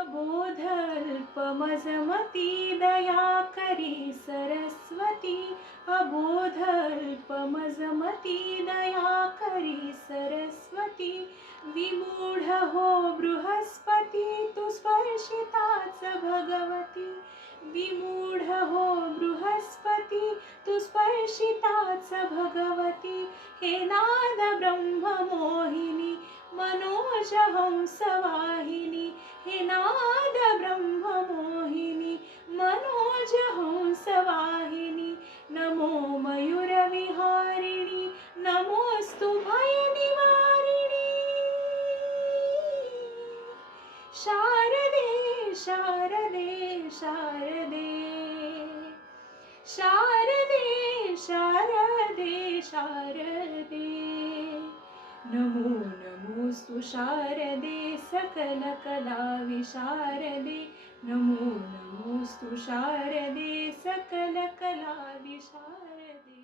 अबोध अल्पमजमती दया करी सरस्वती. अबोध अल्पमजमती दया करी सरस्वती. विमूढ हो बृहस्पती तू स्पर्शिताच भगवती. विमूढ हो बृहस्पती तू स्पर्शिताच भगवती. हे नाद ब्रह्म मोहिनी मनोज हंसवाहिनी. हे नाद ब्रह्म मोहिनी मनोज हंसवाहिनी. नमो मयूर विहारिणी नमोस्तु भय निवारिणी. शारदे शारदे शारदे शारदे शारदे शारदे. नमो नमोस्तु शारदे सकल कला विशारदे. नमो नमोस्तु शारदे सकल कला विशारदे.